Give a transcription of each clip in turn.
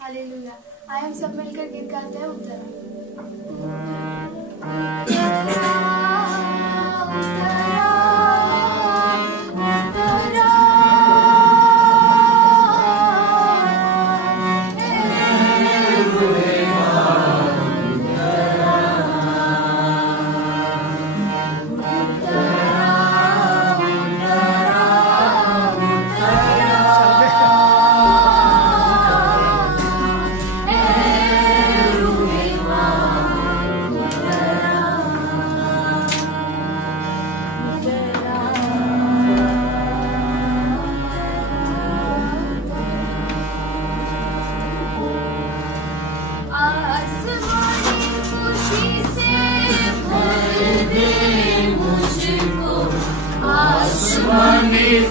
Hallelujah. आइए हम सब मिलकर गीत गाते हैं उत्तरा।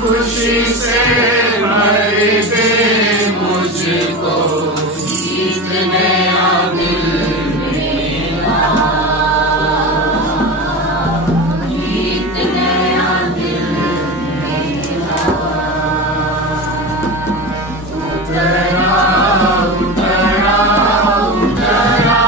खुशी से भर दे मुझको, गीत नया दिल मेरा, गीत नया दिल मेरा। उतरा उतरा उतरा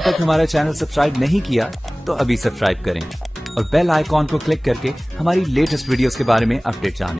तक हमारा चैनल सब्सक्राइब नहीं किया तो अभी सब्सक्राइब करें और बेल आइकॉन को क्लिक करके हमारी लेटेस्ट वीडियोस के बारे में अपडेट जानें।